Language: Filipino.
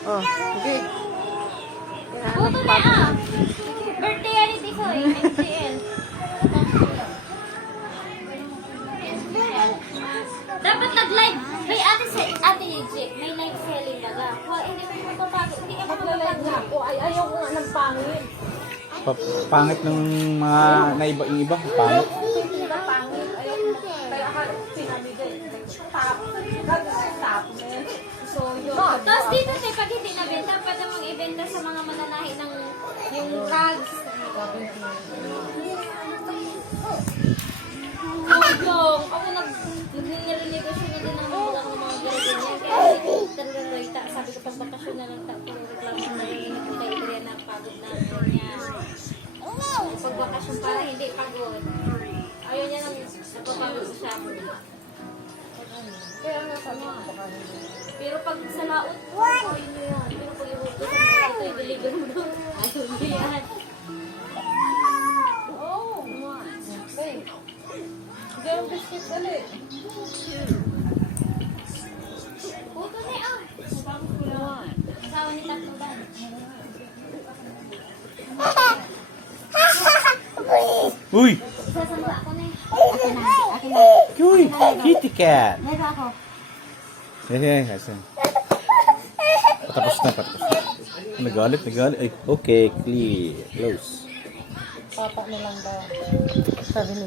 Oh, okay. Buto na ah. Birthday yan ito ko eh. MCL. Dapat nag-live. Hey, ate Jake, may live selling baga. Hindi ko mapapagod. Hindi ka mapapagod na ako. Ayaw ko nga ng pangit. Pangit ng mga naiba yung iba. Pangit. Hindi na pangit. Ayaw ko. Kaya ako pinamigay. Tap. So, yun. Tapos dito, pag hindi nabenta, pwede mong ibenta sa mga mananahi ng yung rags. Ako nag-negosyo na din ng mga ganyan. Kaya talaga sabi ko pag bakasyon na lang puro reklamo na rin. Nakita na pagod na ganyan. Pag bakasyon para hindi pagod. Ayaw niya nang napapagod siya. Kaya nasama. Pero pag sa laot, ayaw niyo yan. Pero pag iwuto sa mga ito, i-deliver mo doon. Ayaw niyo yan. Gawang biscuit ulit. Puto na ah. Asawa ni Tato Dan. Uy! Sasamba ako na eh. Akin na. Uy! Kitty cat! Meron ako. Kasi. Patapos na. Nagalit. Ay, okay, clear. Close. Papa na lang daw. Sabi ni